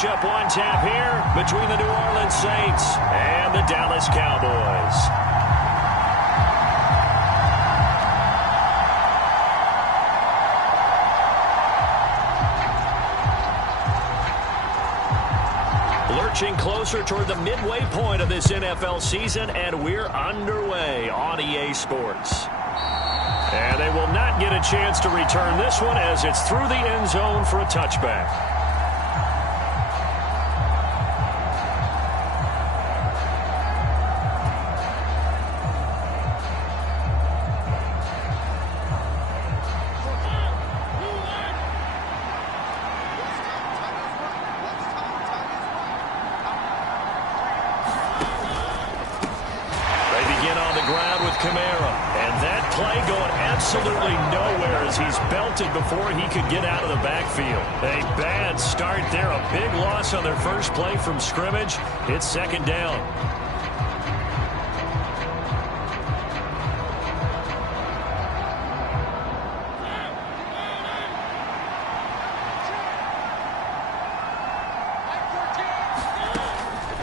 matchup on tap here between the New Orleans Saints and the Dallas Cowboys. Lurching closer toward the midway point of this NFL season, and we're underway on EA Sports. And they will not get a chance to return this one as it's through the end zone for a touchback. Absolutely nowhere as he's belted before he could get out of the backfield. A bad start there. A big loss on their first play from scrimmage. It's second down.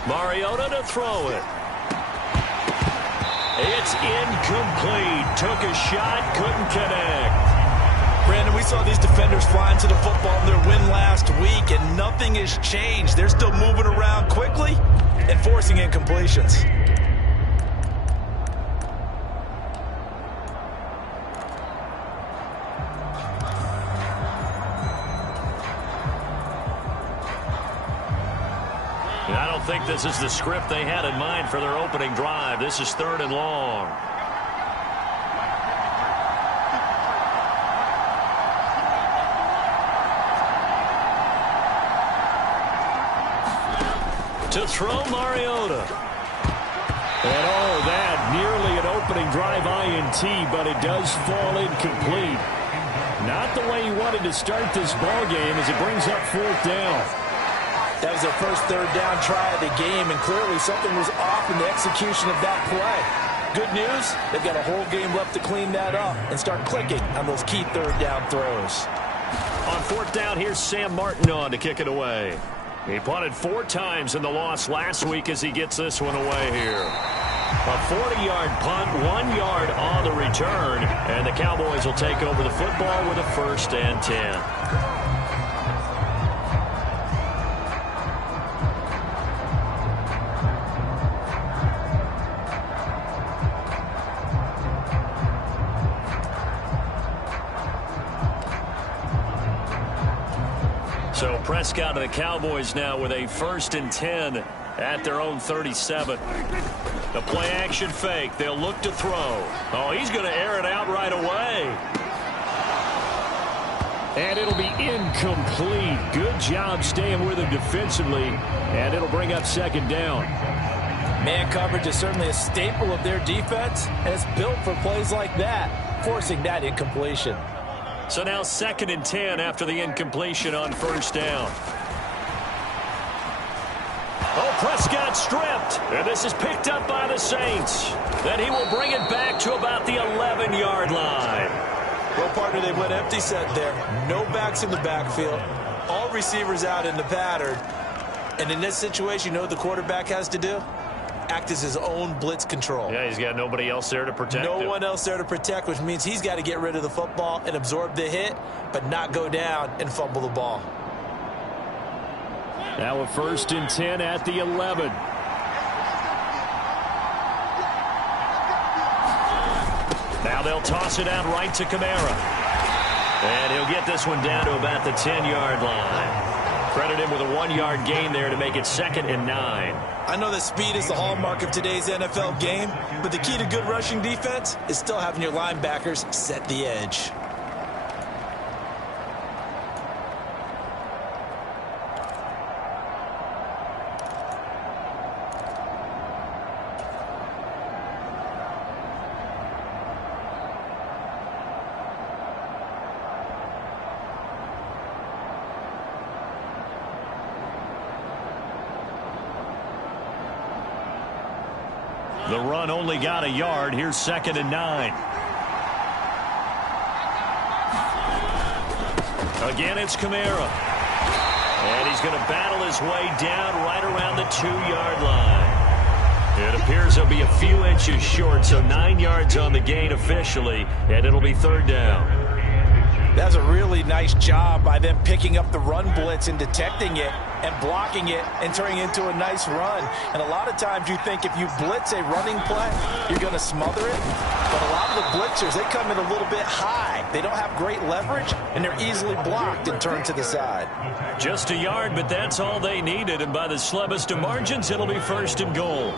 Mariota to throw it. It's incomplete. Took a shot, couldn't connect. Brandon, we saw these defenders fly into the football in their win last week, and nothing has changed. They're still moving around quickly and forcing incompletions. I don't think this is the script they had in mind for their opening drive. This is 3rd and long. To throw Mariota. And oh, that nearly an opening drive INT, but it does fall incomplete. Not the way he wanted to start this ball game as it brings up 4th down. That was their first 3rd down try of the game, and clearly something was off in the execution of that play. Good news, they've got a whole game left to clean that up and start clicking on those key 3rd down throws. On 4th down, here's Sam Martin on to kick it away. He punted 4 times in the loss last week as he gets this one away here. A 40-yard punt, 1 yard on the return, and the Cowboys will take over the football with a 1st and 10. So Prescott and the Cowboys now with a 1st and 10 at their own 37. The play action fake. They'll look to throw. Oh, he's going to air it out right away. And it'll be incomplete. Good job staying with him defensively. And it'll bring up 2nd down. Man coverage is certainly a staple of their defense, and it's built for plays like that, forcing that incompletion. So now 2nd and 10 after the incompletion on 1st down. Oh, Prescott stripped. And this is picked up by the Saints. Then he will bring it back to about the 11-yard line. Well, partner, they went empty set there. No backs in the backfield. All receivers out in the pattern. And in this situation, you know what the quarterback has to do? Act as his own blitz control. Yeah, he's got nobody else there to protect him. No one else there to protect, which means he's got to get rid of the football and absorb the hit, but not go down and fumble the ball. Now a 1st and 10 at the 11. Now they'll toss it out right to Kamara. And he'll get this one down to about the 10-yard line. Credit him with a 1-yard gain there to make it 2nd and 9. I know that speed is the hallmark of today's NFL game, but the key to good rushing defense is still having your linebackers set the edge. The run only got a yard. Here's 2nd and 9. Again, it's Kamara. And he's going to battle his way down right around the 2-yard line. It appears he'll be a few inches short, so 9 yards on the gain officially, and it'll be 3rd down. That's a really nice job by them picking up the run blitz and detecting it and blocking it and turning it into a nice run. And a lot of times you think if you blitz a running play, you're going to smother it. But a lot of the blitzers, they come in a little bit high. They don't have great leverage, and they're easily blocked and turned to the side. Just a yard, but that's all they needed. And by the slimmest of margins, it'll be 1st and goal.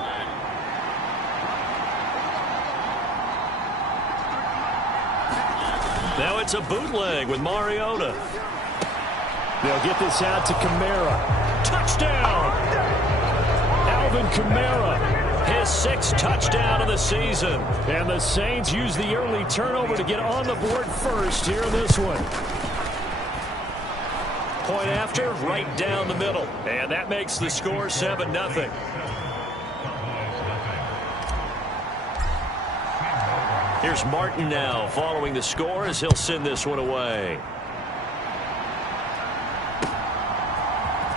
Now it's a bootleg with Mariota. They'll get this out to Kamara. Touchdown! Alvin Kamara. His 6th touchdown of the season. And the Saints use the early turnover to get on the board first here in this one. Point after, right down the middle. And that makes the score 7-0. Here's Martin now following the score as he'll send this one away.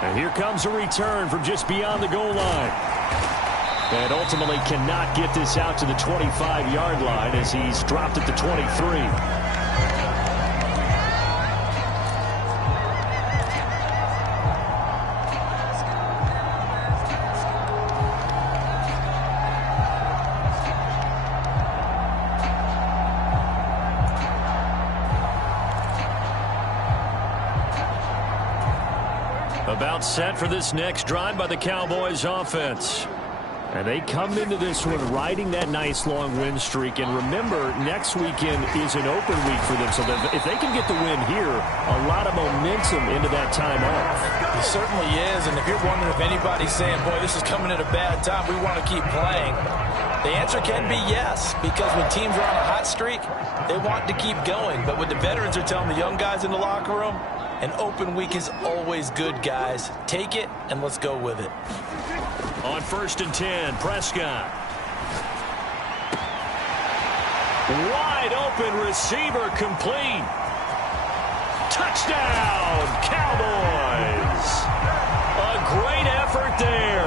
And here comes a return from just beyond the goal line. And ultimately cannot get this out to the 25-yard line as he's dropped at the 23. About set for this next drive by the Cowboys offense. And they come into this one riding that nice long win streak. And remember, next weekend is an open week for them. So that if they can get the win here, a lot of momentum into that time off. It certainly is. And if you're wondering if anybody's saying, boy, this is coming at a bad time, we want to keep playing, the answer can be yes. Because when teams are on a hot streak, they want to keep going. But what the veterans are telling the young guys in the locker room, an open week is always good, guys. Take it, and let's go with it. On 1st and 10, Prescott. Wide open receiver complete. Touchdown, Cowboys. A great effort there.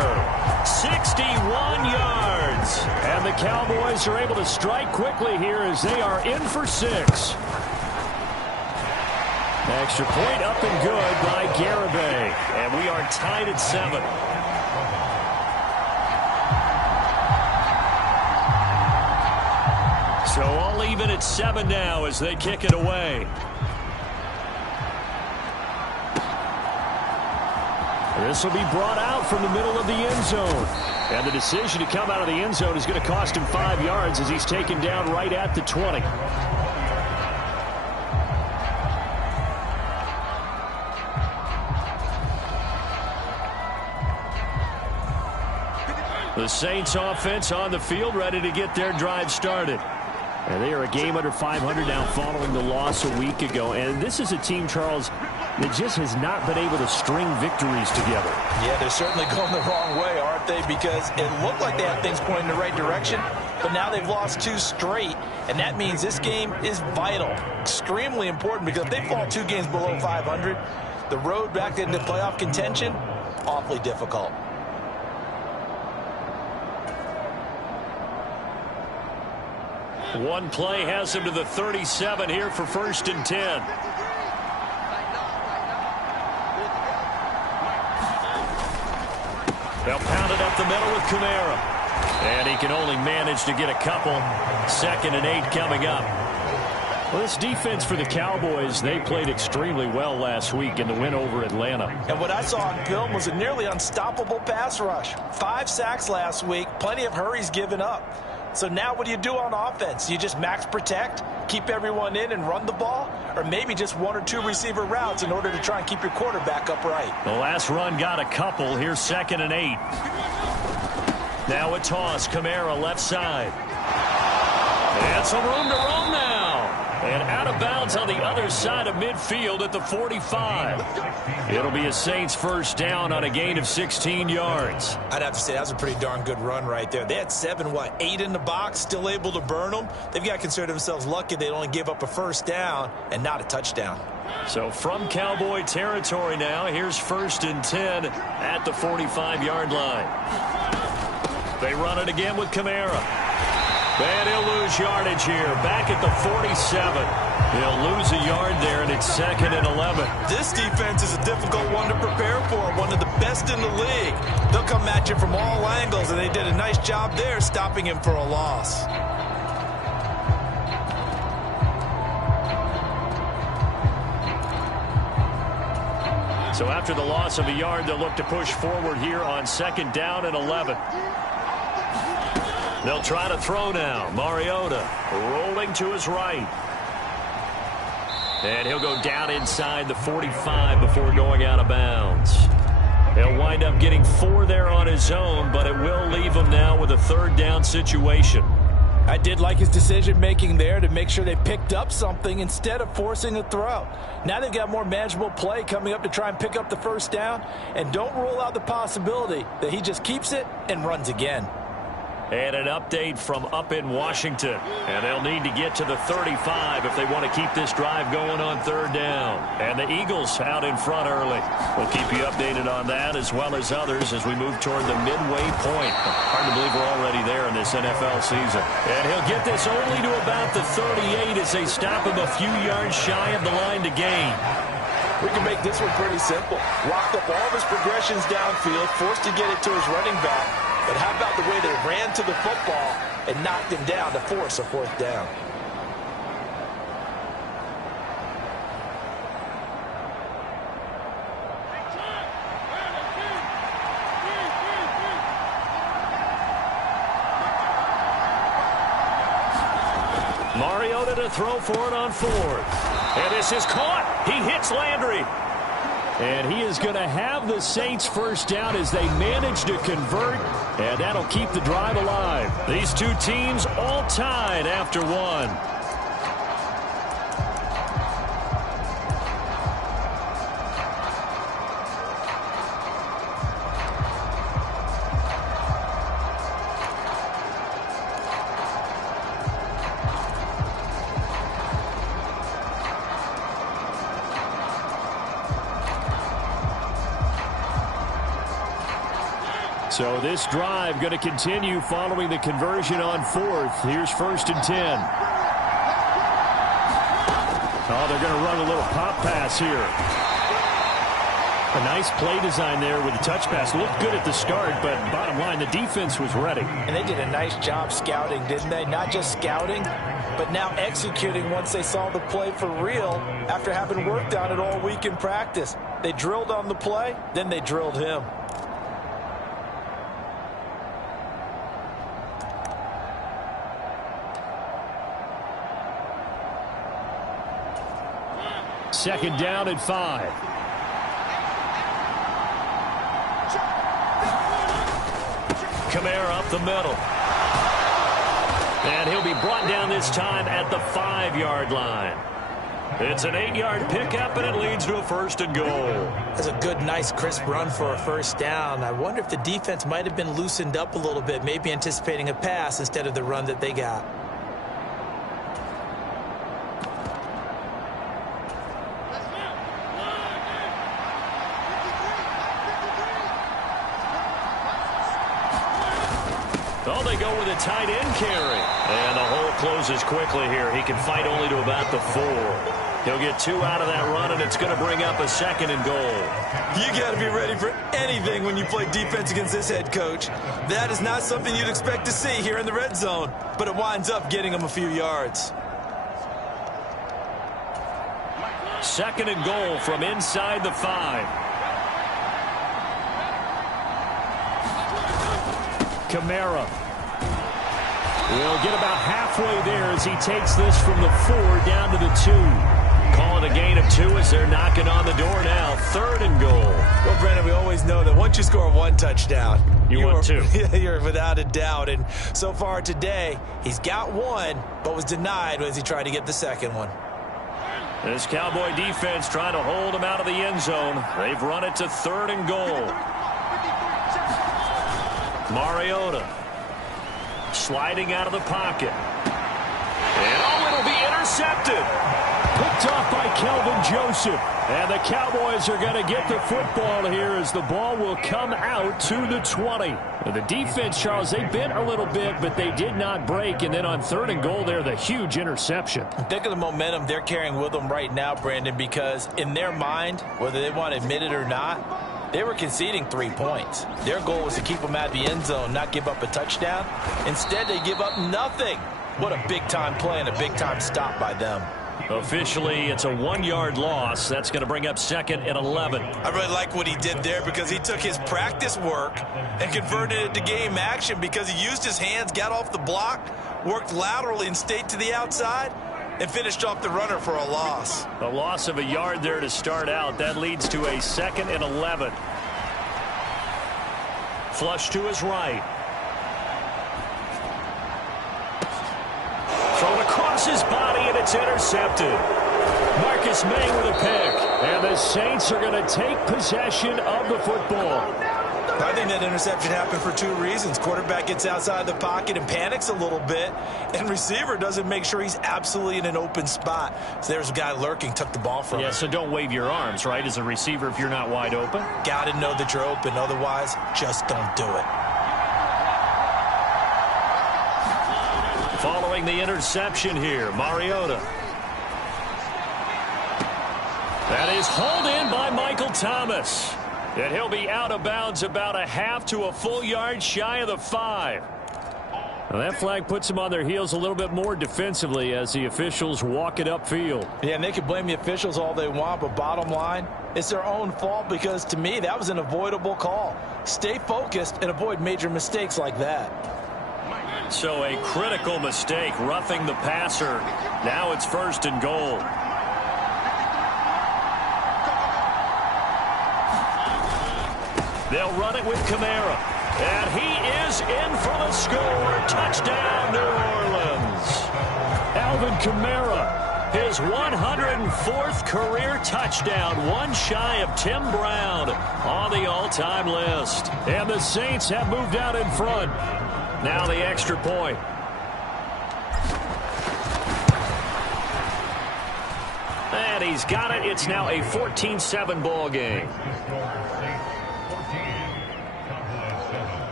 61 yards. And the Cowboys are able to strike quickly here as they are in for 6. Extra point up and good by Garibay. And we are tied at 7. So all even at 7 now as they kick it away. This will be brought out from the middle of the end zone. And the decision to come out of the end zone is going to cost him 5 yards as he's taken down right at the 20. The Saints offense on the field ready to get their drive started. And they are a game under 500 now following the loss a week ago. And this is a team, Charles, that just has not been able to string victories together. Yeah, they're certainly going the wrong way, aren't they? Because it looked like they had things pointing in the right direction, but now they've lost 2 straight. And that means this game is vital, extremely important, because if they fall 2 games below 500, the road back into playoff contention, awfully difficult. One play has him to the 37 here for 1st and 10. They'll pound it up the middle with Kamara. And he can only manage to get a couple. 2nd and 8 coming up. Well, this defense for the Cowboys, they played extremely well last week in the win over Atlanta. And what I saw on film was a nearly unstoppable pass rush. 5 sacks last week, plenty of hurries given up. So now what do you do on offense? You just max protect, keep everyone in and run the ball? Or maybe just 1 or 2 receiver routes in order to try and keep your quarterback upright? The last run got a couple. Here's 2nd and 8. Now a toss. Kamara left side. And some room to roam now. And out of bounds on the other side of midfield at the 45. It'll be a Saints first down on a gain of 16 yards. I'd have to say that was a pretty darn good run right there. They had 8 in the box, still able to burn them. They've got to consider themselves lucky they only gave up a first down and not a touchdown. So from Cowboy territory now, here's 1st and 10 at the 45-yard line. They run it again with Kamara. And he'll lose yardage here. Back at the 47. He'll lose a yard there, and it's 2nd and 11. This defense is a difficult one to prepare for. One of the best in the league. They'll come at you from all angles, and they did a nice job there stopping him for a loss. So after the loss of a yard, they'll look to push forward here on 2nd down and 11. They'll try to throw now. Mariota rolling to his right. And he'll go down inside the 45 before going out of bounds. He'll wind up getting 4 there on his own, but it will leave him now with a 3rd down situation. I did like his decision-making there to make sure they picked up something instead of forcing a throw. Now they've got more manageable play coming up to try and pick up the first down, and don't rule out the possibility that he just keeps it and runs again. And an update from up in Washington. And they'll need to get to the 35 if they want to keep this drive going on 3rd down. And the Eagles out in front early. We'll keep you updated on that as well as others as we move toward the midway point. Hard to believe we're already there in this NFL season. And he'll get this only to about the 38 as they stop him a few yards shy of the line to gain. We can make this one pretty simple. Locked up all of his progressions downfield, forced to get it to his running back. But how about the way they ran to the football and knocked him down to force a 4th down? Mariota to throw for it on 4th. And this is caught. He hits Landry. And he is going to have the Saints first down as they manage to convert, and that'll keep the drive alive. These two teams all tied after 1. So this drive going to continue following the conversion on 4th. Here's 1st and 10. Oh, they're going to run a little pop pass here. A nice play design there with the touch pass. Looked good at the start, but bottom line, the defense was ready. And they did a nice job scouting, didn't they? Not just scouting, but now executing once they saw the play for real after having worked on it all week in practice. They drilled on the play, then they drilled him. Second down and 5. Kamara up the middle. And he'll be brought down this time at the 5-yard line. It's an 8-yard pickup, and it leads to a 1st and goal. That's a good, nice, crisp run for a first down. I wonder if the defense might have been loosened up a little bit, maybe anticipating a pass instead of the run that they got. Oh, they go with a tight end carry. And the hole closes quickly here. He can fight only to about the 4. He'll get 2 out of that run, and it's going to bring up a 2nd and goal. You got to be ready for anything when you play defense against this head coach. That is not something you'd expect to see here in the red zone, but it winds up getting him a few yards. 2nd and goal from inside the 5. Kamara will get about halfway there as he takes this from the 4 down to the 2. Calling a gain of 2 as they're knocking on the door now. 3rd and goal. Well, Brandon, we always know that once you score 1 touchdown, you want 2. You're without a doubt. And so far today, he's got 1, but was denied as he tried to get the second one. This Cowboy defense trying to hold him out of the end zone. They've run it to 3rd and goal. Mariota sliding out of the pocket. And it'll be intercepted. Picked off by Kelvin Joseph. And the Cowboys are going to get the football here as the ball will come out to the 20. The defense, Charles, they bent a little bit, but they did not break. And then on 3rd and goal there, the huge interception. Think of the momentum they're carrying with them right now, Brandon, because in their mind, whether they want to admit it or not, they were conceding 3 points. Their goal was to keep them at the end zone, not give up a touchdown. Instead, they give up nothing. What a big-time play and a big-time stop by them. Officially, it's a 1-yard loss. That's going to bring up 2nd and 11. I really like what he did there because he took his practice work and converted it to game action because he used his hands, got off the block, worked laterally and stayed to the outside, and finished off the runner for a loss. A loss of a yard there to start out. That leads to a 2nd and 11. Flush to his right. Thrown across his body, and it's intercepted. Marcus May with a pick. And the Saints are going to take possession of the football. I think that interception happened for 2 reasons. Quarterback gets outside the pocket and panics a little bit, and receiver doesn't make sure he's absolutely in an open spot. So there's a guy lurking, took the ball from him. Yeah, so don't wave your arms, right, as a receiver if you're not wide open. Got to know that you're open. Otherwise, just don't do it. Following the interception here, Mariota. That is hauled in by Michael Thomas. And he'll be out of bounds about a half to a full yard shy of the 5. Now that flag puts them on their heels a little bit more defensively as the officials walk it upfield. Yeah, and they can blame the officials all they want, but bottom line, it's their own fault because, to me, that was an avoidable call. Stay focused and avoid major mistakes like that. So a critical mistake, roughing the passer. Now it's 1st and goal. They'll run it with Kamara. And he is in for the score. Touchdown, New Orleans. Alvin Kamara, his 104th career touchdown, one shy of Tim Brown on the all-time list. And the Saints have moved out in front. Now the extra point. And he's got it. It's now a 14-7 ball game.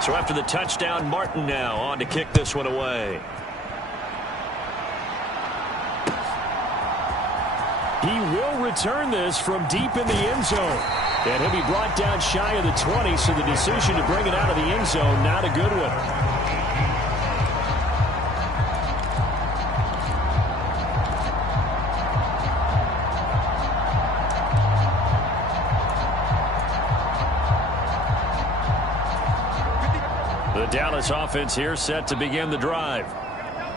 So after the touchdown, Martin now on to kick this one away. He will return this from deep in the end zone. And he'll be brought down shy of the 20, so the decision to bring it out of the end zone, not a good one. The Dallas offense here set to begin the drive.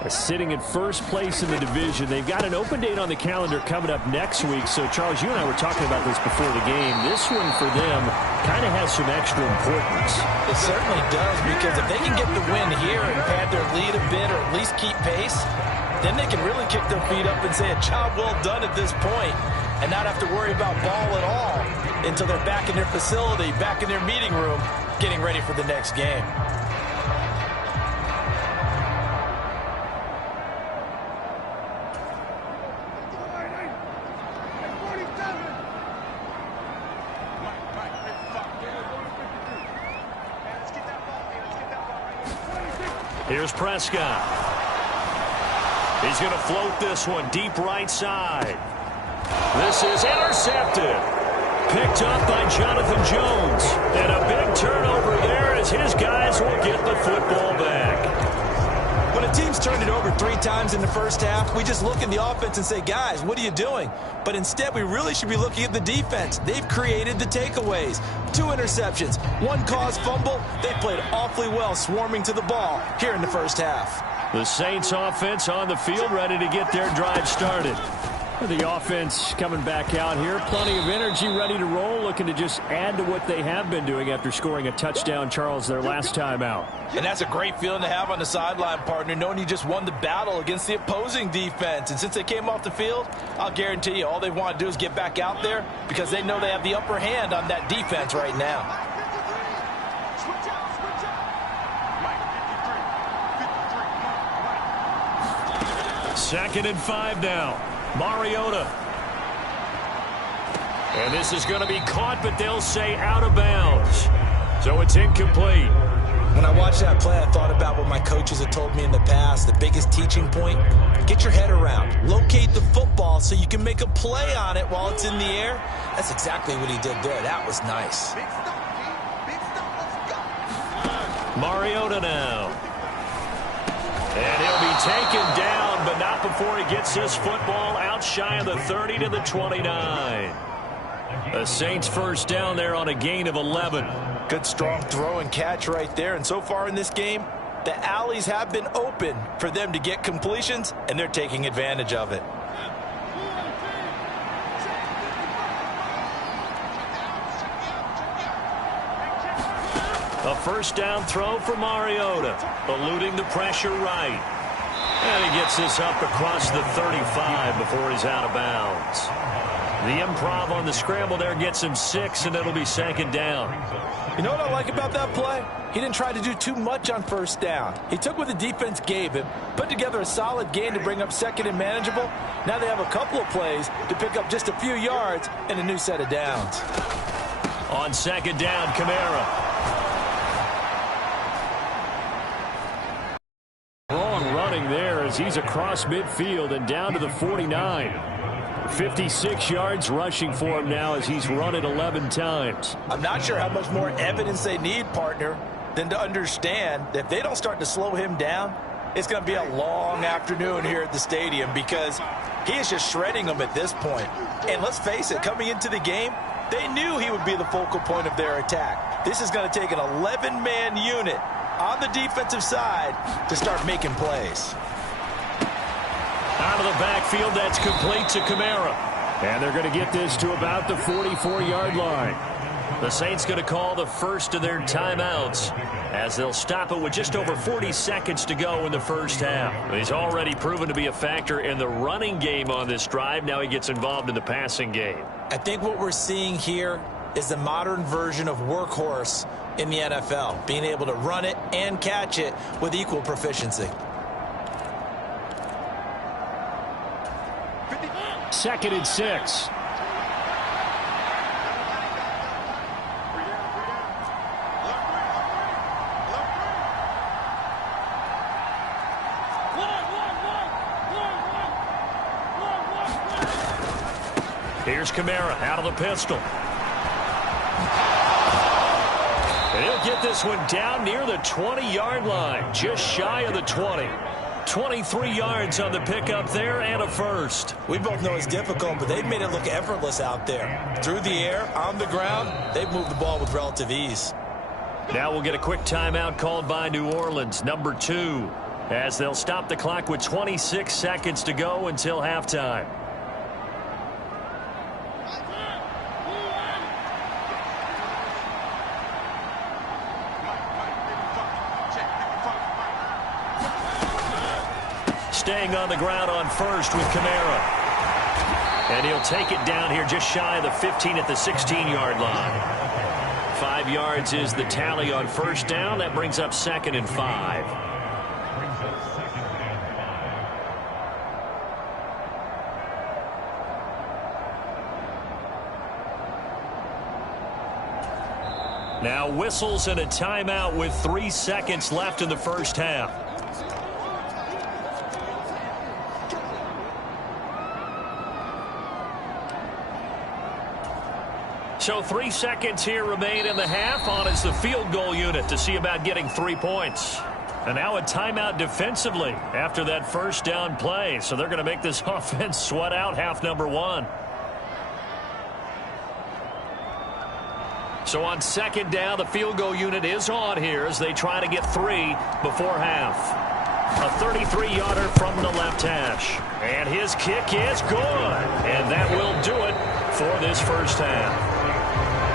Sitting in first place in the division. They've got an open date on the calendar coming up next week. So, Charles, you and I were talking about this before the game. This one for them kind of has some extra importance. It certainly does, because if they can get the win here and pad their lead a bit or at least keep pace, then they can really kick their feet up and say a job well done at this point and not have to worry about ball at all until they're back in their facility, back in their meeting room, getting ready for the next game. Here's Prescott. He's going to float this one deep right side. This is intercepted. Picked up by Jonathan Jones. And a big turnover there as his guys will get the football back. When a team's turned it over 3 times in the first half, we just look at the offense and say, guys, what are you doing? But instead, we really should be looking at the defense. They've created the takeaways. 2 interceptions, 1 caused fumble. They played awfully well swarming to the ball here in the first half. The Saints offense on the field, ready to get their drive started. The offense coming back out here. Plenty of energy, ready to roll, looking to just add to what they have been doing after scoring a touchdown, Charles, their last time out. And that's a great feeling to have on the sideline, partner, knowing you just won the battle against the opposing defense. And since they came off the field, I'll guarantee you all they want to do is get back out there because they know they have the upper hand on that defense right now. Second and 5 now. Mariota. And this is going to be caught, but they'll say out of bounds. So it's incomplete. When I watched that play, I thought about what my coaches had told me in the past. The biggest teaching point, get your head around. Locate the football so you can make a play on it while it's in the air. That's exactly what he did there. That was nice. Mariota now. And he'll be taken down, but not before he gets this football out shy of the 30 to the 29. The Saints first down there on a gain of 11. Good strong throw and catch right there. And so far in this game, the alleys have been open for them to get completions, and they're taking advantage of it. A first down throw for Mariota, eluding the pressure right. And he gets this up across the 35 before he's out of bounds. The improv on the scramble there gets him 6, and it'll be second down. You know what I like about that play? He didn't try to do too much on first down. He took what the defense gave him, put together a solid gain to bring up second and manageable. Now they have a couple of plays to pick up just a few yards and a new set of downs. On second down, Kamara. Long running there as he's across midfield and down to the 49. 56 yards rushing for him now as he's run it 11 times. I'm not sure how much more evidence they need, partner, than to understand that if they don't start to slow him down, it's going to be a long afternoon here at the stadium because he is just shredding them at this point. And let's face it, coming into the game, they knew he would be the focal point of their attack. This is going to take an 11-man unit on the defensive side to start making plays. Out of the backfield, that's complete to Kamara. And they're going to get this to about the 44-yard line. The Saints going to call the first of their timeouts as they'll stop it with just over 40 seconds to go in the first half. He's already proven to be a factor in the running game on this drive. Now he gets involved in the passing game. I think what we're seeing here is the modern version of workhorse in the NFL, being able to run it and catch it with equal proficiency. Second and 6. Here's Kamara out of the pistol. And he'll get this one down near the 20-yard line, just shy of the 20. 23 yards on the pickup there and a first. We both know it's difficult, but they've made it look effortless out there. Through the air, on the ground, they've moved the ball with relative ease. Now we'll get a quick timeout called by New Orleans, number 2, as they'll stop the clock with 26 seconds to go until halftime. Staying on the ground on first with Kamara. And he'll take it down here just shy of the 15 at the 16-yard line. 5 yards is the tally on first down. That brings up second and 5. Now whistles and a timeout with 3 seconds left in the first half. So 3 seconds here remain in the half on as the field goal unit to see about getting 3 points. And now a timeout defensively after that first down play. So they're going to make this offense sweat out half number one. So on second down, the field goal unit is on here as they try to get 3 before half. A 33-yarder from the left hash. And his kick is good. And that will do it for this first half.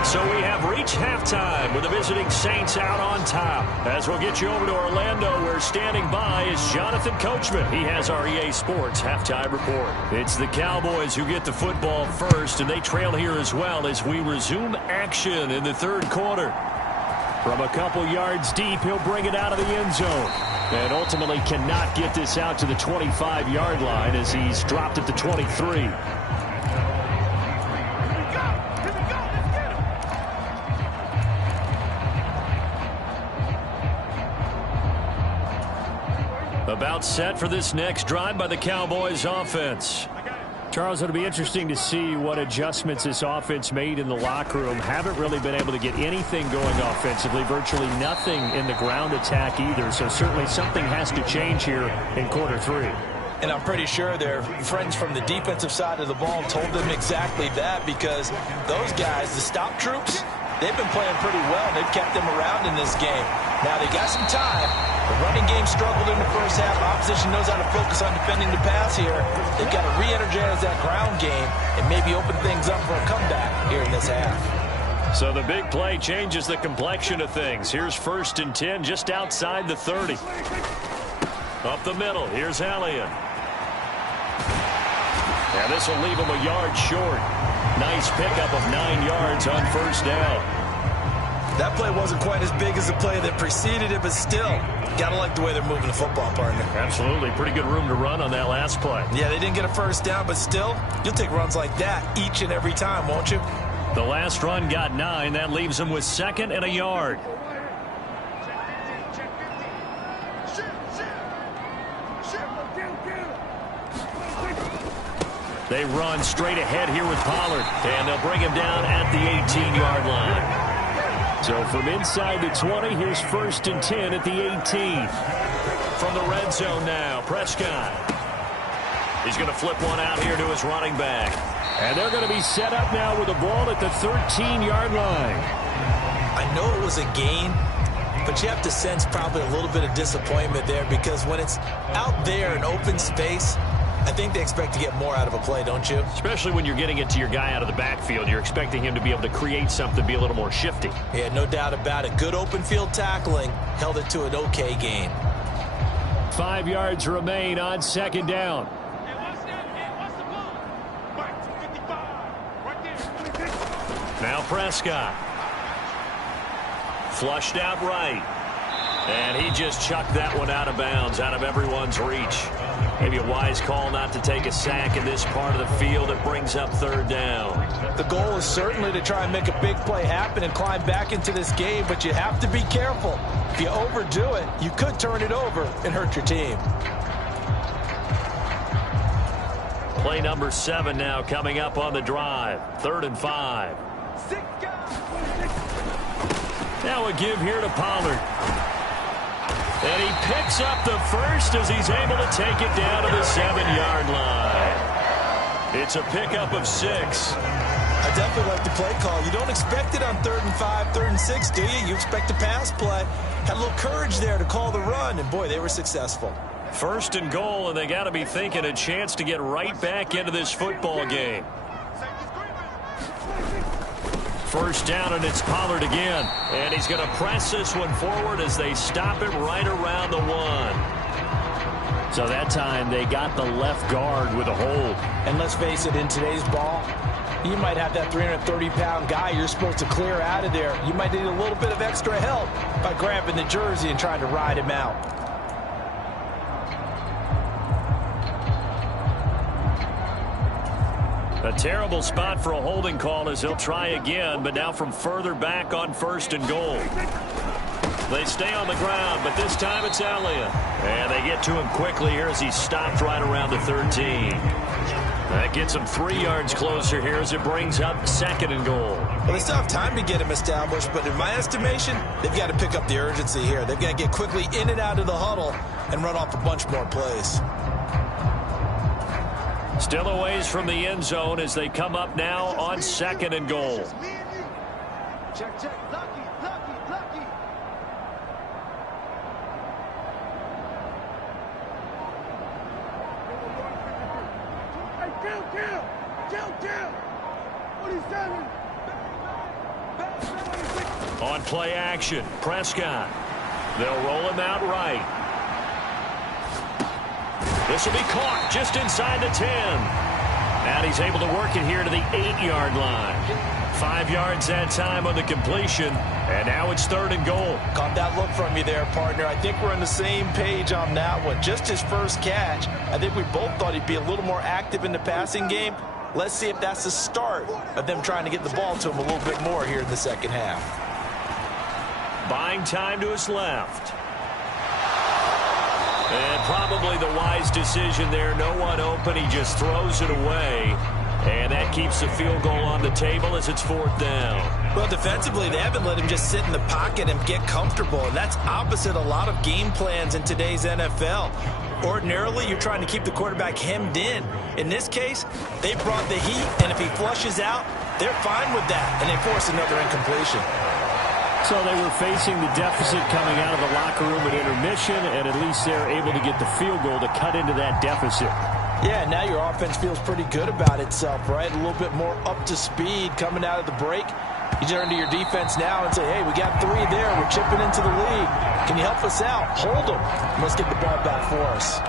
So we have reached halftime with the visiting Saints out on top. As we'll get you over to Orlando, where standing by is Jonathan Coachman. He has our EA Sports halftime report. It's the Cowboys who get the football first, and they trail here as well as we resume action in the third quarter. From a couple yards deep, he'll bring it out of the end zone. And ultimately cannot get this out to the 25-yard line as he's dropped at the 23. About set for this next drive by the Cowboys offense. Charles, it'll be interesting to see what adjustments this offense made in the locker room. Haven't really been able to get anything going offensively, virtually nothing in the ground attack either. So certainly something has to change here in quarter 3. And I'm pretty sure their friends from the defensive side of the ball told them exactly that, because those guys, the stop troops, they've been playing pretty well. They've kept them around in this game. Now they got some time. The running game struggled in the first half. Opposition knows how to focus on defending the pass here. They've got to re-energize that ground game and maybe open things up for a comeback here in this half. So the big play changes the complexion of things. Here's 1st and 10 just outside the 30. Up the middle. Here's Elliott. And this will leave him a yard short. Nice pickup of 9 yards on first down. That play wasn't quite as big as the play that preceded it, but still, gotta like the way they're moving the football, partner. Absolutely. Pretty good room to run on that last play. Yeah, they didn't get a first down, but still, you'll take runs like that each and every time, won't you? The last run got 9. That leaves them with 2nd and a yard. They run straight ahead here with Pollard, and they'll bring him down at the 18-yard line. So from inside the 20, here's 1st and 10 at the 18. From the red zone now, Prescott. He's going to flip one out here to his running back. And they're going to be set up now with the ball at the 13-yard line. I know it was a gain, but you have to sense probably a little bit of disappointment there, because when it's out there in open space, I think they expect to get more out of a play, don't you? Especially when you're getting it to your guy out of the backfield. You're expecting him to be able to create something, be a little more shifty. Yeah, no doubt about it. Good open field tackling held it to an okay gain. 5 yards remain on second down. Now Prescott. Flushed out right. And he just chucked that one out of bounds, out of everyone's reach. Maybe a wise call not to take a sack in this part of the field. It brings up 3rd down. The goal is certainly to try and make a big play happen and climb back into this game, but you have to be careful. If you overdo it, you could turn it over and hurt your team. Play number 7 now coming up on the drive. 3rd and 5. Now a give here to Pollard. And he picks up the first as he's able to take it down to the 7-yard line. It's a pickup of 6. I definitely like the play call. You don't expect it on 3rd and 5, 3rd and 6, do you? You expect a pass play. Had a little courage there to call the run, and boy, they were successful. 1st and goal, and they got to be thinking a chance to get right back into this football game. 1st down, and it's Pollard again. And he's going to press this one forward as they stop him right around the 1. So that time they got the left guard with a hold. And let's face it, in today's ball, you might have that 330-pound guy you're supposed to clear out of there. You might need a little bit of extra help by grabbing the jersey and trying to ride him out. A terrible spot for a holding call as he'll try again, but now from further back on 1st and goal. They stay on the ground, but this time it's Elliott. And they get to him quickly here as he stopped right around the 13. That gets him 3 yards closer here as it brings up 2nd and goal. Well, they still have time to get him established, but in my estimation, they've got to pick up the urgency here. They've got to get quickly in and out of the huddle and run off a bunch more plays. Still a ways from the end zone as they come up now on 2nd and goal. Check, check. Lucky. Down. 47. On play action, Prescott. They'll roll him out right. This will be caught just inside the 10. And he's able to work it here to the 8-yard line. 5 yards that time on the completion. And now it's 3rd and goal. Caught that look from you there, partner. I think we're on the same page on that one. Just his first catch. I think we both thought he'd be a little more active in the passing game. Let's see if that's the start of them trying to get the ball to him a little bit more here in the second half. Buying time to his left. And probably the wise decision there. No one open. He just throws it away. And that keeps the field goal on the table as it's 4th down. Well, defensively, they haven't let him just sit in the pocket and get comfortable. And that's opposite a lot of game plans in today's NFL. Ordinarily, you're trying to keep the quarterback hemmed in. In this case, they brought the heat, and if he flushes out, they're fine with that, and they force another incompletion. So they were facing the deficit coming out of the locker room at intermission, and at least they're able to get the field goal to cut into that deficit. Yeah, now your offense feels pretty good about itself, right? A little bit more up to speed coming out of the break. You turn to your defense now and say, hey, we got 3 there. We're chipping into the lead. Can you help us out? Hold them. Let's get the ball back for us.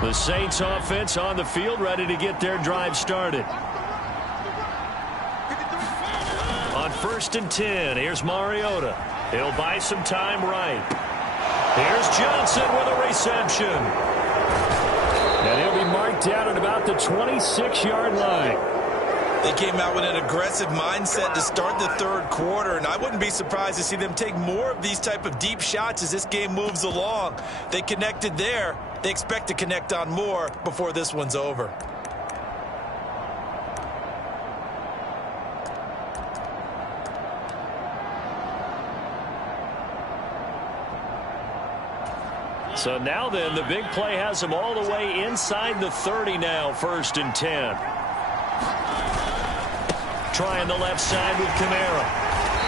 The Saints offense on the field, ready to get their drive started. On 1st and 10, here's Mariota. He'll buy some time right. Here's Johnson with a reception. And he'll be marked down at about the 26-yard line. They came out with an aggressive mindset to start the 3rd quarter, and I wouldn't be surprised to see them take more of these type of deep shots as this game moves along. They connected there. They expect to connect on more before this one's over. So now then, the big play has them all the way inside the 30 now, 1st and 10. Trying the left side with Kamara.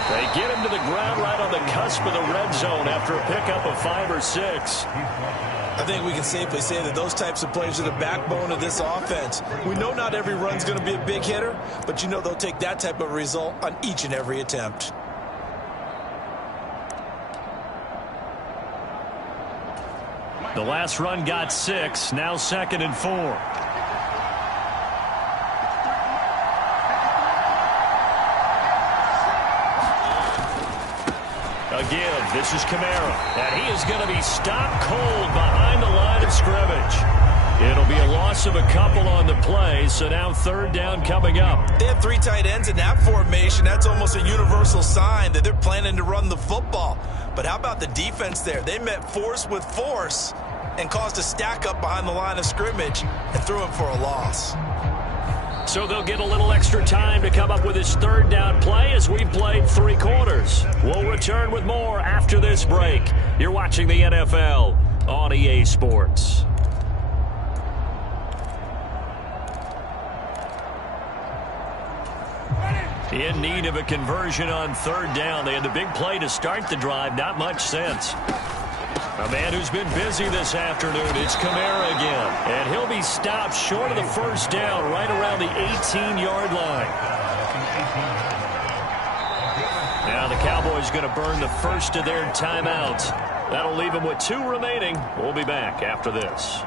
They get him to the ground right on the cusp of the red zone after a pickup of 5 or 6. I think we can safely say that those types of plays are the backbone of this offense. We know not every run's going to be a big hitter, but you know they'll take that type of result on each and every attempt. The last run got 6, now 2nd and 4. Again, this is Kamara, and he is going to be stopped cold behind the line of scrimmage. It'll be a loss of a couple on the play, so now 3rd down coming up. They have 3 tight ends in that formation. That's almost a universal sign that they're planning to run the football. But how about the defense there? They met force with force and caused a stack up behind the line of scrimmage and threw him for a loss. So they'll get a little extra time to come up with his 3rd down play as we've played 3 quarters. We'll return with more after this break. You're watching the NFL on EA Sports. In need of a conversion on 3rd down. They had the big play to start the drive. Not much sense. A man who's been busy this afternoon, it's Kamara again. And he'll be stopped short of the 1st down right around the 18-yard line. Now the Cowboys going to burn the first of their timeouts. That'll leave them with 2 remaining. We'll be back after this.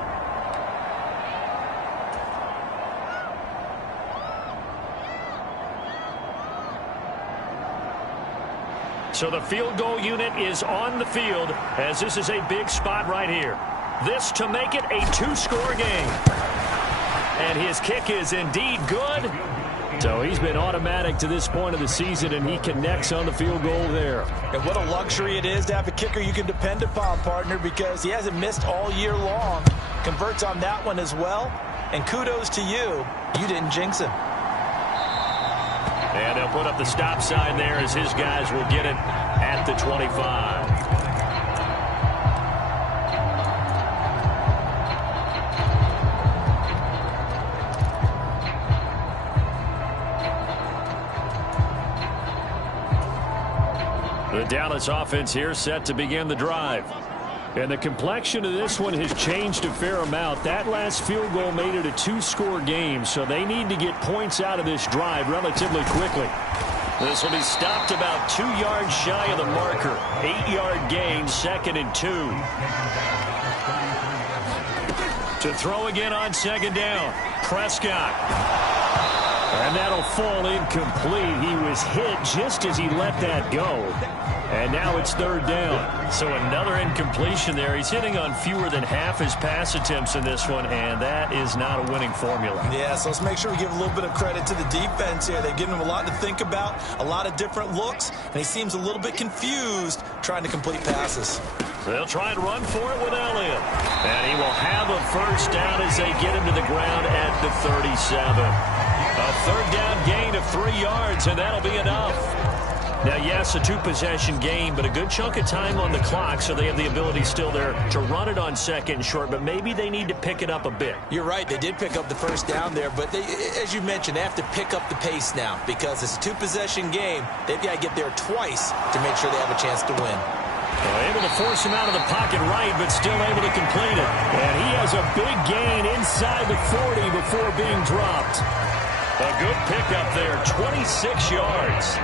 So the field goal unit is on the field as this is a big spot right here. This to make it a 2-score game. And his kick is indeed good. So he's been automatic to this point of the season, and he connects on the field goal there. And what a luxury it is to have a kicker you can depend upon, partner, because he hasn't missed all year long. Converts on that one as well. And kudos to you. You didn't jinx him. And they'll put up the stop sign there as his guys will get it at the 25. The Dallas offense here set to begin the drive. And the complexion of this one has changed a fair amount. That last field goal made it a two-score game, so they need to get points out of this drive relatively quickly. This will be stopped about 2 yards shy of the marker. 8-yard gain, 2nd and 2. To throw again on 2nd down. Prescott. And that'll fall incomplete. He was hit just as he let that go. And now it's 3rd down. So another incompletion there. He's hitting on fewer than half his pass attempts in this one, and that is not a winning formula. Yeah, so let's make sure we give a little bit of credit to the defense here. They've given him a lot to think about, a lot of different looks, and he seems a little bit confused trying to complete passes. They'll try and run for it with Elliott. And he will have a 1st down as they get him to the ground at the 37. A 3rd down gain of 3 yards, and that'll be enough. Now, yes, a 2-possession game, but a good chunk of time on the clock, so they have the ability still there to run it on 2nd and short, but maybe they need to pick it up a bit. You're right. They did pick up the 1st down there, but they, as you mentioned, they have to pick up the pace now because it's a 2-possession game. They've got to get there twice to make sure they have a chance to win. Well, able to force him out of the pocket right, but still able to complete it. And he has a big gain inside the 40 before being dropped. A good pickup there, 26 yards.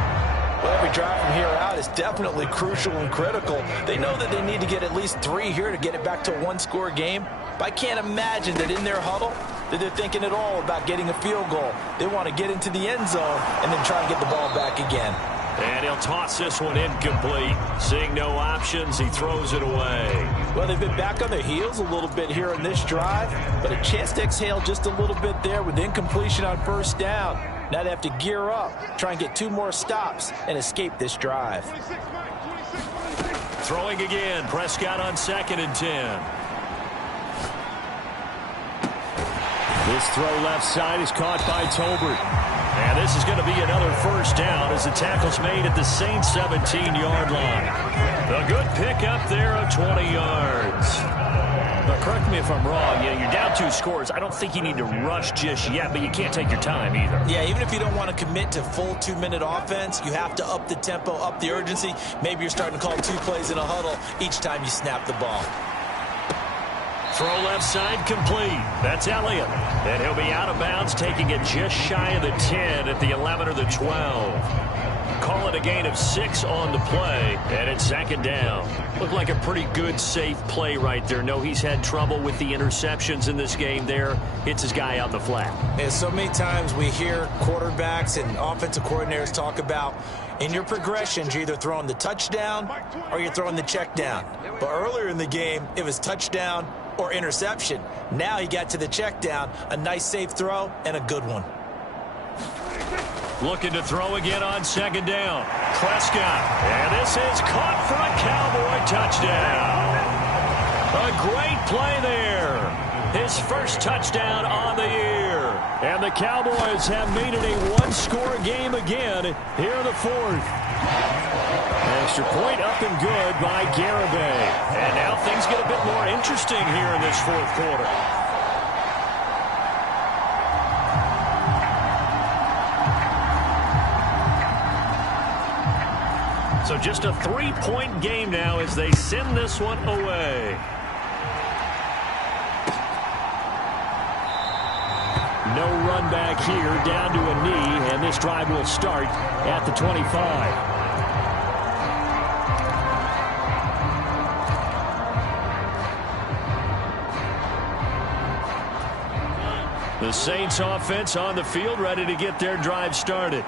Well, every drive from here out is definitely crucial and critical. They know that they need to get at least 3 here to get it back to a 1-score game. But I can't imagine that in their huddle that they're thinking at all about getting a field goal. They want to get into the end zone and then try and get the ball back again. And he'll toss this one incomplete. Seeing no options, he throws it away. Well, they've been back on their heels a little bit here in this drive, but a chance to exhale just a little bit there with incompletion on 1st down. Now they have to gear up, try and get 2 more stops, and escape this drive. Throwing again, Prescott on 2nd and 10. This throw left side is caught by Tolbert. And this is going to be another 1st down as the tackle's made at the Saints' 17-yard line. A good pickup there of 20 yards. But correct me if I'm wrong, you're down 2 scores. I don't think you need to rush just yet, but you can't take your time either. Yeah, even if you don't want to commit to full 2-minute offense, you have to up the tempo, up the urgency. Maybe you're starting to call 2 plays in a huddle each time you snap the ball. Throw left side complete. That's Elliott. And he'll be out of bounds, taking it just shy of the 10 at the 11 or the 12. Call it a gain of 6 on the play, and it's 2nd down. Looked like a pretty good, safe play right there. No, he's had trouble with the interceptions in this game there. Hits his guy out the flat. And so many times we hear quarterbacks and offensive coordinators talk about in your progressions, you're either throwing the touchdown or you're throwing the check down. But earlier in the game, it was touchdown or interception. Now he got to the check down, a nice safe throw and a good one. Looking to throw again on 2nd down. Prescott. And this is caught for a Cowboy touchdown. A great play there. His 1st touchdown on the year. And the Cowboys have made it a 1-score game again here in the 4th. Extra point up and good by Garibay. And now things get a bit more interesting here in this 4th quarter. So just a 3-point game now as they send this one away. No run back here, down to a knee, and this drive will start at the 25. The Saints offense on the field, ready to get their drive started.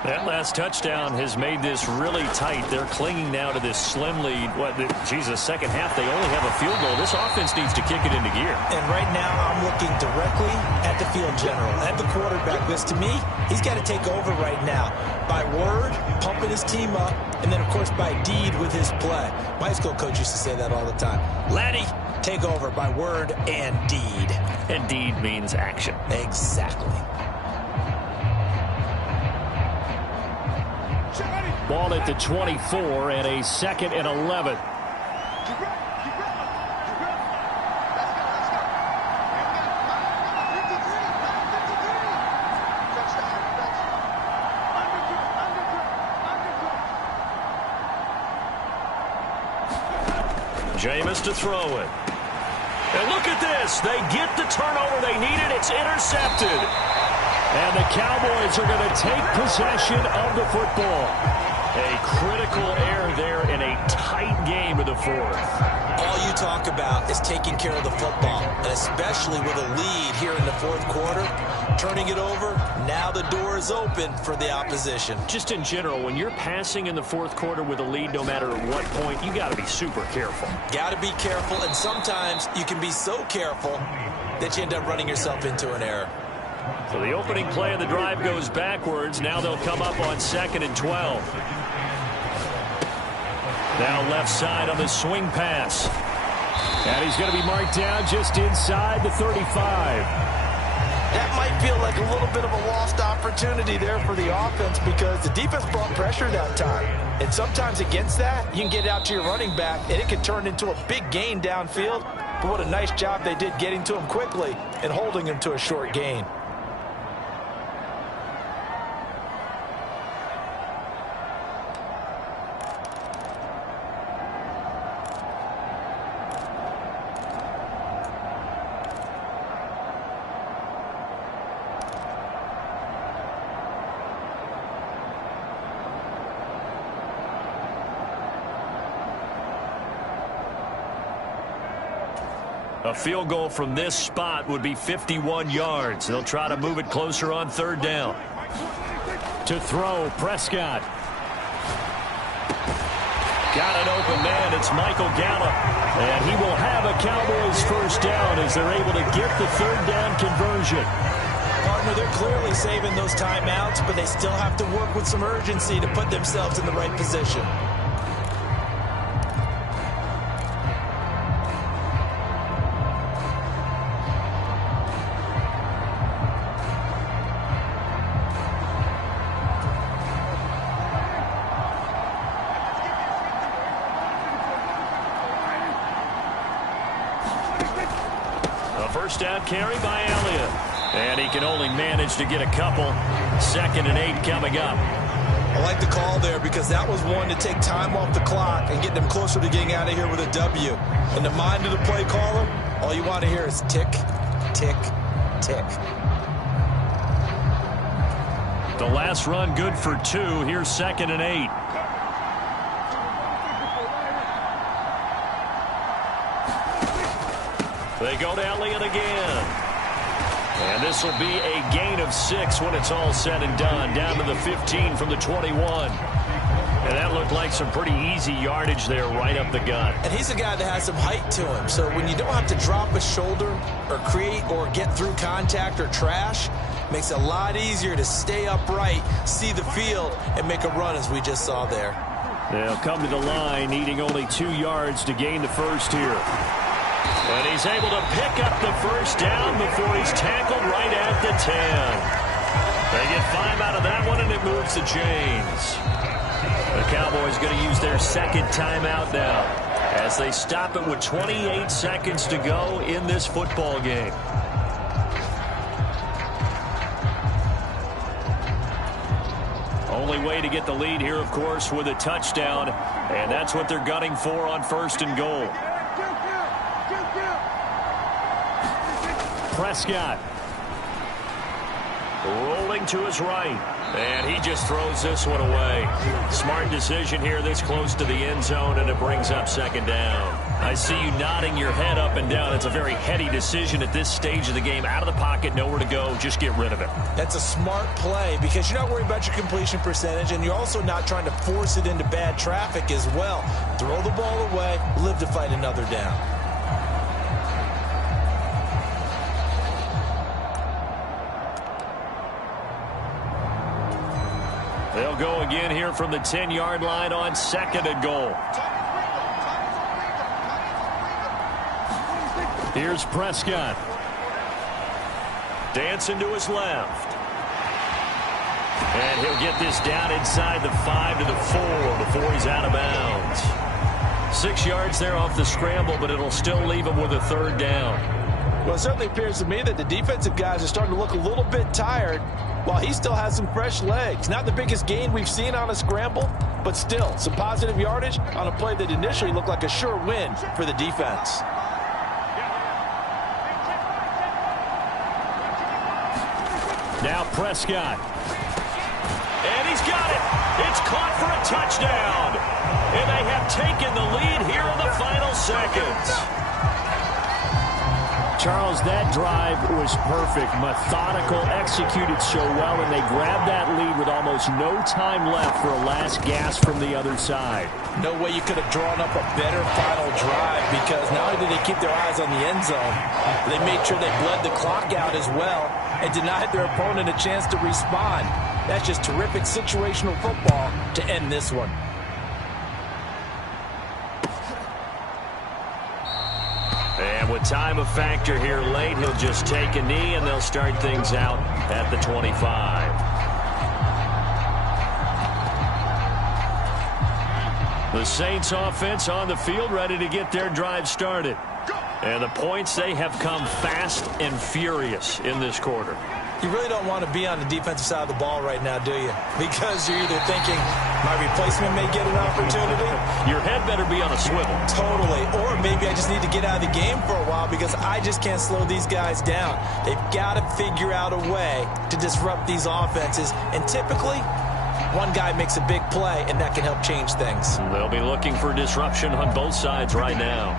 That last touchdown has made this really tight. They're clinging now to this slim lead. Second half, they only have a field goal. This offense needs to kick it into gear. And right now, I'm looking directly at the field general, at the quarterback. Because to me, he's got to take over right now. By word, pumping his team up, and then, of course, by deed with his play. My high school coach used to say that all the time. Laddie, take over by word and deed. And deed means action. Exactly. Ball at the 24 and a 2nd and 11. Jameis to throw it. And look at this. They get the turnover they needed. It's intercepted. And the Cowboys are going to take possession of the football. A critical error there in a tight game of the fourth. All you talk about is taking care of the football, and especially with a lead here in the fourth quarter, turning it over, now the door is open for the opposition. Just in general, when you're passing in the fourth quarter with a lead, no matter at what point, you got to be super careful. Got to be careful, and sometimes you can be so careful that you end up running yourself into an error. So the opening play of the drive goes backwards. Now they'll come up on 2nd and 12. Now left side on the swing pass. And he's going to be marked down just inside the 35. That might feel like a little bit of a lost opportunity there for the offense because the defense brought pressure that time. And sometimes against that, you can get it out to your running back, and it can turn into a big gain downfield. But what a nice job they did getting to him quickly and holding him to a short gain. A field goal from this spot would be 51 yards. They'll try to move it closer on 3rd down. To throw, Prescott. Got an open man. It's Michael Gallup. And he will have a Cowboys first down as they're able to get the 3rd down conversion. Partner, they're clearly saving those timeouts, but they still have to work with some urgency to put themselves in the right position. First down carry by Elliott. And he can only manage to get a couple. 2nd and 8 coming up. I like the call there because that was one to take time off the clock and get them closer to getting out of here with a W. In the mind of the play caller, all you want to hear is tick, tick, tick. The last run good for 2. Here's 2nd and 8. They go to Elliott again. And this will be a gain of 6 when it's all said and done. Down to the 15 from the 21. And that looked like some pretty easy yardage there right up the gut. And he's a guy that has some height to him. So when you don't have to drop a shoulder or create or get through contact or trash, makes it a lot easier to stay upright, see the field, and make a run as we just saw there. They'll come to the line, needing only 2 yards to gain the first here. And he's able to pick up the first down before he's tackled right at the 10. They get 5 out of that one, and it moves the chains. The Cowboys going to use their 2nd timeout now as they stop it with 28 seconds to go in this football game. Only way to get the lead here, of course, with a touchdown, and that's what they're gunning for on 1st and goal. Prescott. Rolling to his right. And he just throws this one away. Smart decision here this close to the end zone, and it brings up second down. I see you nodding your head up and down. It's a very heady decision at this stage of the game. Out of the pocket, nowhere to go. Just get rid of it. That's a smart play because you're not worried about your completion percentage, and you're also not trying to force it into bad traffic as well. Throw the ball away, live to fight another down. They'll go again here from the 10-yard line on second and goal. Here's Prescott. Dancing to his left. And he'll get this down inside the 5 to the 4 before he's out of bounds. 6 yards there off the scramble, but it'll still leave him with a third down. Well, it certainly appears to me that the defensive guys are starting to look a little bit tired while he still has some fresh legs. Not the biggest gain we've seen on a scramble, but still some positive yardage on a play that initially looked like a sure win for the defense. Now Prescott. And he's got it. It's caught for a touchdown. And they have taken the lead here in the final seconds. Charles, that drive was perfect. Methodical, executed so well, and they grabbed that lead with almost no time left for a last gasp from the other side. No way you could have drawn up a better final drive because not only did they keep their eyes on the end zone, they made sure they bled the clock out as well and denied their opponent a chance to respond. That's just terrific situational football to end this one. And with time a factor here late, he'll just take a knee, and they'll start things out at the 25. The Saints offense on the field ready to get their drive started. And the points, they have come fast and furious in this quarter. You really don't want to be on the defensive side of the ball right now, do you? Because you're either thinking, my replacement may get an opportunity. Your head better be on a swivel. Totally. Or maybe I just need to get out of the game for a while because I just can't slow these guys down. They've got to figure out a way to disrupt these offenses. And typically, one guy makes a big play, and that can help change things. They'll be looking for disruption on both sides right now.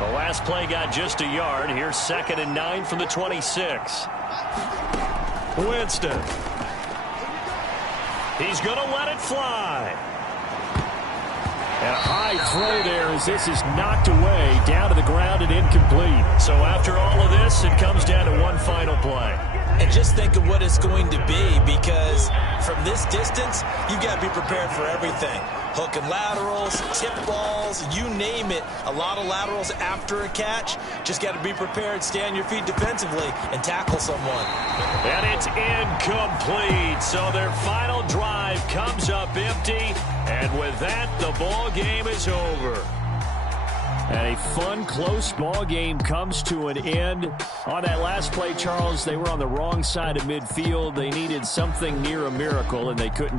The last play got just a yard. Here's 2nd and 9 from the 26. Winston. He's going to let it fly. And a high throw there as this is knocked away down to the ground and incomplete. So after all of this, it comes down to one final play. And just think of what it's going to be because from this distance, you've got to be prepared for everything. Hook and laterals, tip balls, you name it. A lot of laterals after a catch. Just got to be prepared, stay on your feet defensively, and tackle someone. And it's incomplete. So their final drive comes up empty. And with that, the ball game is over. And a fun, close ball game comes to an end. On that last play, Charles, they were on the wrong side of midfield. They needed something near a miracle, and they couldn't get